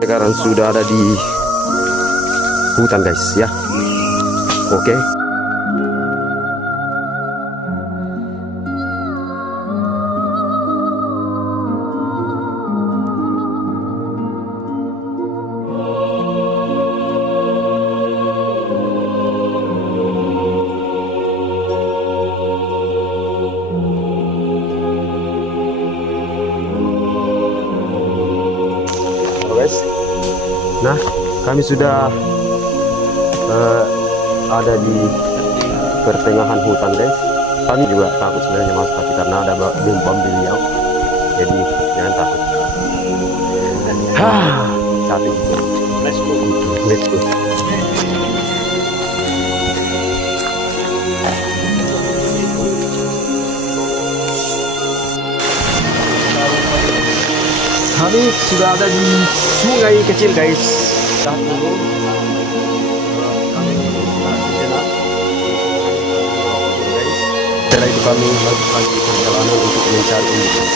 Sekarang sudah ada di hutan guys ya. Oke. Guys, nah kami sudah ada di pertengahan hutan guys. Kami juga takut sebenarnya mas, tapi karena ada gempa beliau, jadi jangan takut. Capek. Let's go. Let's go. Kami sudah ada di sungai kecil guys. Setelah itu kami lanjutkan perjalanan untuk mencari ikan.